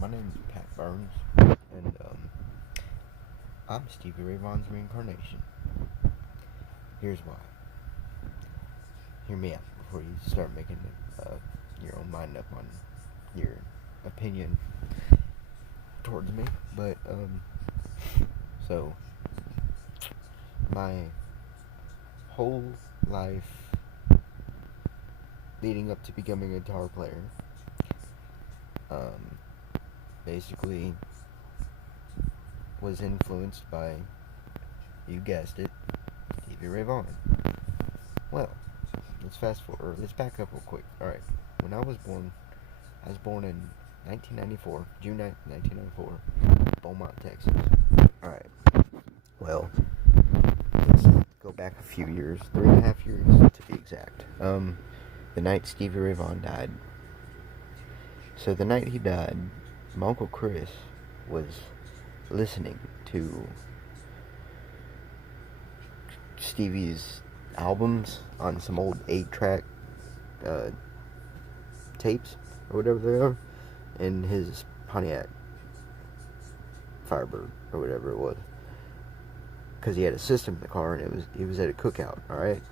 my name is Pat Burns, and I'm Stevie Ray Vaughan's reincarnation. Here's why. Hear me out before you start making your own mind up on your opinion towards me. But so my whole life leading up to becoming a guitar player, basically was influenced by, you guessed it, Stevie Ray Vaughan. Well, let's fast forward. Let's back up real quick. Alright, when I was born in 1994, June 9th, 1994, Beaumont, Texas. Alright, well, let's go back a few years, 3.5 years to be exact. The night Stevie Ray Vaughan died. So the night he died, my Uncle Chris was listening to Stevie's albums on some old 8-track tapes, or whatever they are, in his Pontiac Firebird, or whatever it was. Because he had a system in the car, and it was at a cookout, alright?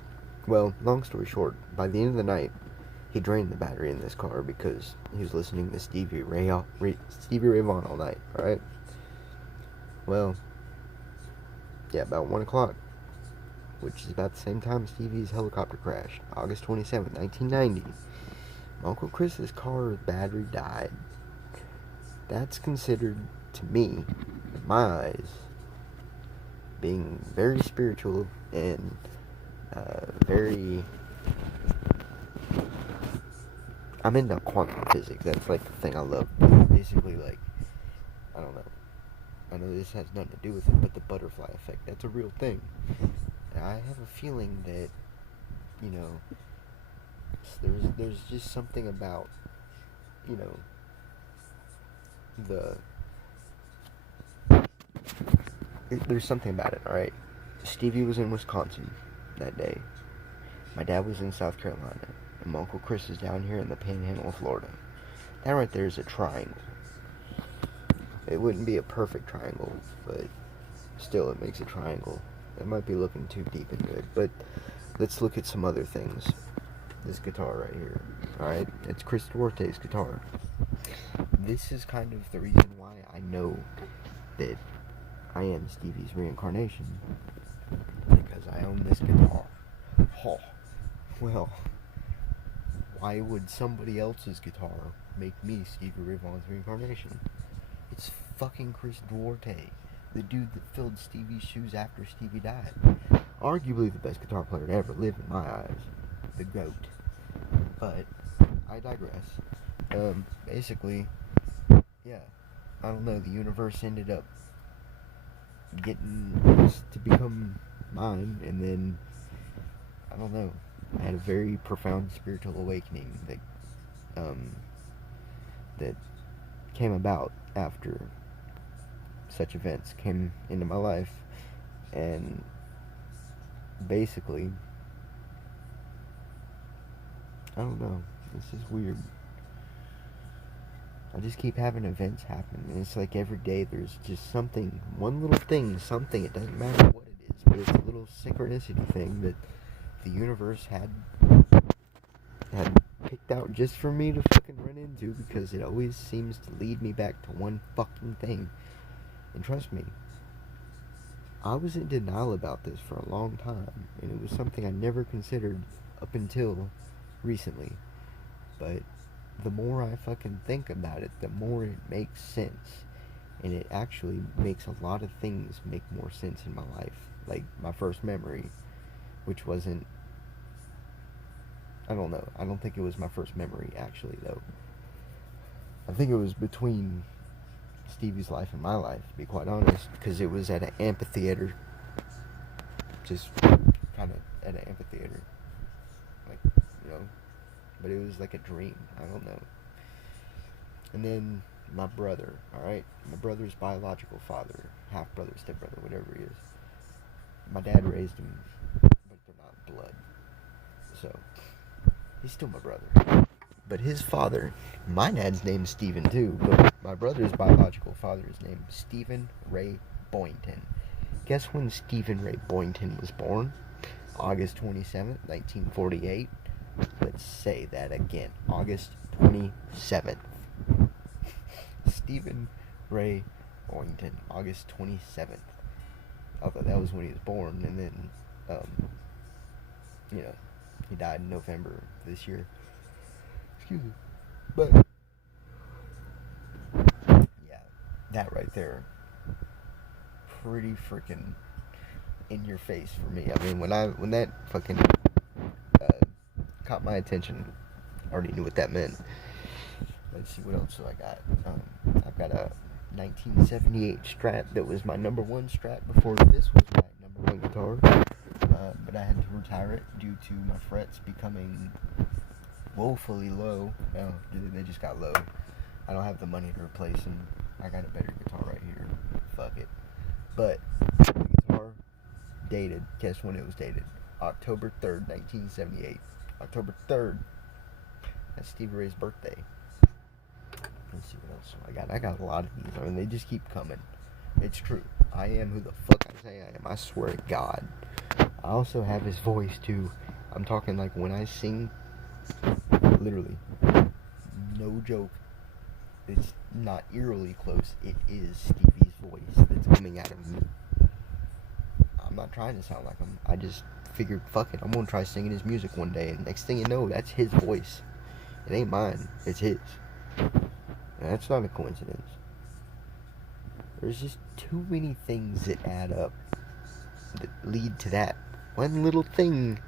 Well, long story short, by the end of the night, he drained the battery in this car because he was listening to Stevie Ray Vaughan all night, alright? Well, yeah, about 1 o'clock, which is about the same time Stevie's helicopter crashed, August 27th, 1990. My Uncle Chris's car's battery died. That's considered, to me, in my eyes, being very spiritual and very... I'm into quantum physics. That's like the thing I love. Basically, like, I don't know. I know this has nothing to do with it, but the butterfly effect, that's a real thing. And I have a feeling that, you know, there's just something about, you know, there's something about it, alright? Stevie was in Wisconsin that day. My dad was in South Carolina. And my Uncle Chris is down here in the Panhandle of Florida. That right there is a triangle. It wouldn't be a perfect triangle, but still it makes a triangle. It might be looking too deep and good, but let's look at some other things. This guitar right here, alright? It's Chris Duarte's guitar. This is kind of the reason why I know that I am Stevie's reincarnation. Because I own this guitar. Oh, well, why would somebody else's guitar make me Stevie Ray Vaughan's reincarnation? It's fucking Chris Duarte, the dude that filled Stevie's shoes after Stevie died. Arguably the best guitar player to ever live in my eyes. The GOAT. But, I digress. Basically, yeah, I don't know, the universe ended up getting this to become mine, and then, I don't know, I had a very profound spiritual awakening that came about after such events came into my life, and basically, I don't know, it's just weird. I just keep having events happen, and it's like every day there's just something, one little thing, something, it doesn't matter what it is, but it's a little synchronicity thing that the universe had picked out just for me to fucking run into, because it always seems to lead me back to one fucking thing. And trust me, I was in denial about this for a long time, and it was something I never considered up until recently. But the more I fucking think about it, the more it makes sense. And it actually makes a lot of things make more sense in my life. Like my first memory, which wasn't, I don't know, I don't think it was my first memory actually though. I think it was between Stevie's life and my life, to be quite honest, because it was at an amphitheater, just kind of at an amphitheater, like, you know, but it was like a dream, I don't know. And then my brother, alright, my brother's biological father, half brother, step brother, whatever he is, my dad raised him, but they're not blood, so he's still my brother. But his father, my dad's name's Stephen too, but my brother's biological father is named Stevie Ray Boynton. Guess when Stevie Ray Boynton was born? August 27th, 1948. Let's say that again. August 27th. Stevie Ray Vaughan, August 27th. Although that was when he was born, and then, you know, he died in November this year. Excuse me. But, yeah, that right there, pretty freaking in your face for me. I mean, when that fucking caught my attention, I already knew what that meant. Let's see what else I got. I've got a 1978 Strat that was my number one Strat before this was my number one guitar, but I had to retire it due to my frets becoming woefully low. No, they just got low. I don't have the money to replace them. I got a better guitar right here. Fuck it. But the guitar dated. Guess when it was dated? October 3rd, 1978. October 3rd. That's Stevie Ray's birthday. Let's see what else I got. I got a lot of these. I mean, they just keep coming. It's true. I am who the fuck I say I am. I swear to God. I also have his voice too. I'm talking like when I sing, literally, no joke. It's not eerily close. It is Stevie's voice that's coming out of me. I'm not trying to sound like him. I just figured, fuck it, I'm gonna try singing his music one day, and next thing you know, that's his voice. It ain't mine. It's his. And that's not a coincidence. There's just too many things that add up that lead to that one little thing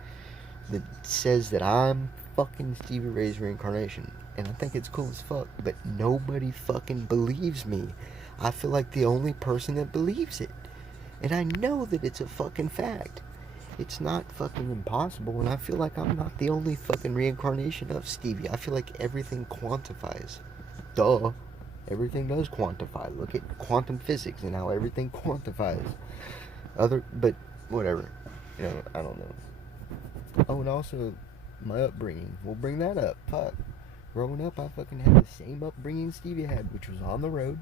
that says that I'm fucking Stevie Ray's reincarnation. And I think it's cool as fuck, but nobody fucking believes me. I feel like the only person that believes it. And I know that it's a fucking fact. It's not fucking impossible, and I feel like I'm not the only fucking reincarnation of Stevie. I feel like everything quantifies. Duh. Everything does quantify. Look at quantum physics and how everything quantifies. But whatever. You know, I don't know. Oh, and also, my upbringing. We'll bring that up. Fuck. Growing up, I fucking had the same upbringing Stevie had, which was on the road.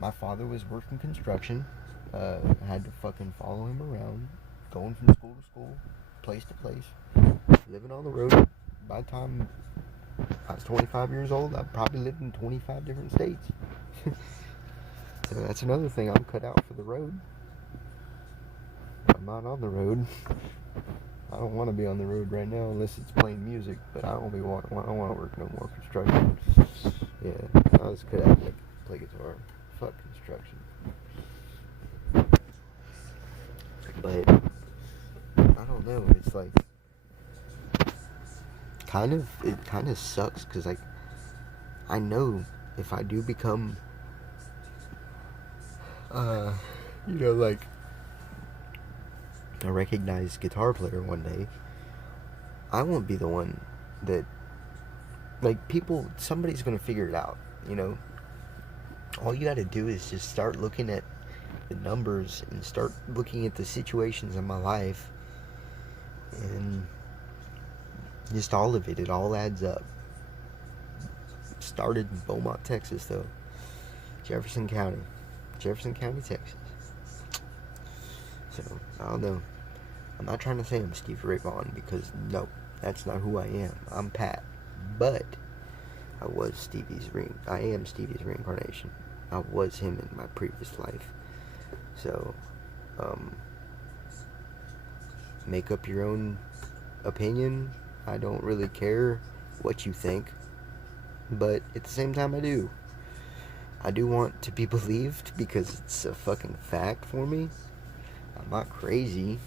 My father was working construction. I had to fucking follow him around, going from school to school, place to place, living on the road. By the time I was 25 years old, I probably lived in 25 different states. So that's another thing. I'm cut out for the road. I'm not on the road. I don't want to be on the road right now unless it's playing music, but I don't want to work no more construction. Yeah, I was cut out to play guitar. Fuck construction. But I don't know. It's like it kind of sucks because like I know if I do become like a recognized guitar player one day, I won't be the one that like somebody's gonna figure it out. You know, all you gotta do is just start looking at the numbers and start looking at the situations in my life, and just all of it all adds up. Started in Beaumont, Texas, though. Jefferson County, Texas. So I don't know. I'm not trying to say I'm Stevie Ray Vaughan, because no, that's not who I am. I'm Pat, but I am Stevie's reincarnation. I was him in my previous life. So, make up your own opinion. I don't really care what you think, but at the same time I do. I do want to be believed because it's a fucking fact for me. I'm not crazy.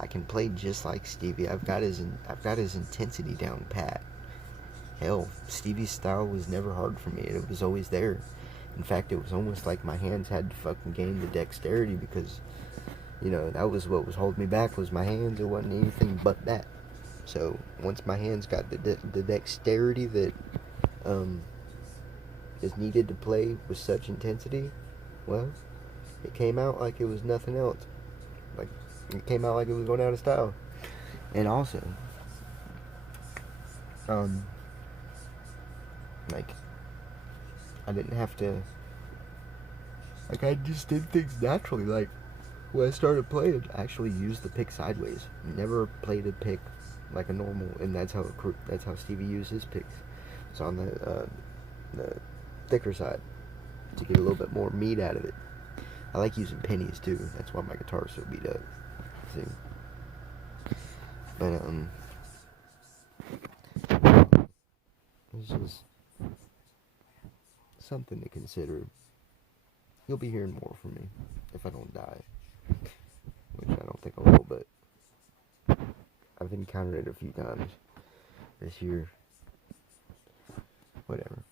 I can play just like Stevie. I've got his intensity down pat. Hell, Stevie's style was never hard for me. It was always there. In fact, it was almost like my hands had to fucking gain the dexterity because, you know, that was what was holding me back, was my hands. It wasn't anything but that. So, once my hands got the dexterity that is needed to play with such intensity, well, it came out like it was nothing else. Like, it came out like it was going out of style. And also, Like, I didn't have to, like, I just did things naturally. Like, when I started playing, I actually used the pick sideways. Never played a pick like a normal, and that's how Stevie used his picks. It's on the thicker side to get a little bit more meat out of it. I like using pennies too. That's why my guitar's so beat up. See, but it's just something to consider. You'll be hearing more from me if I don't die, which I don't think I will. But I've encountered it a few times this year. Whatever.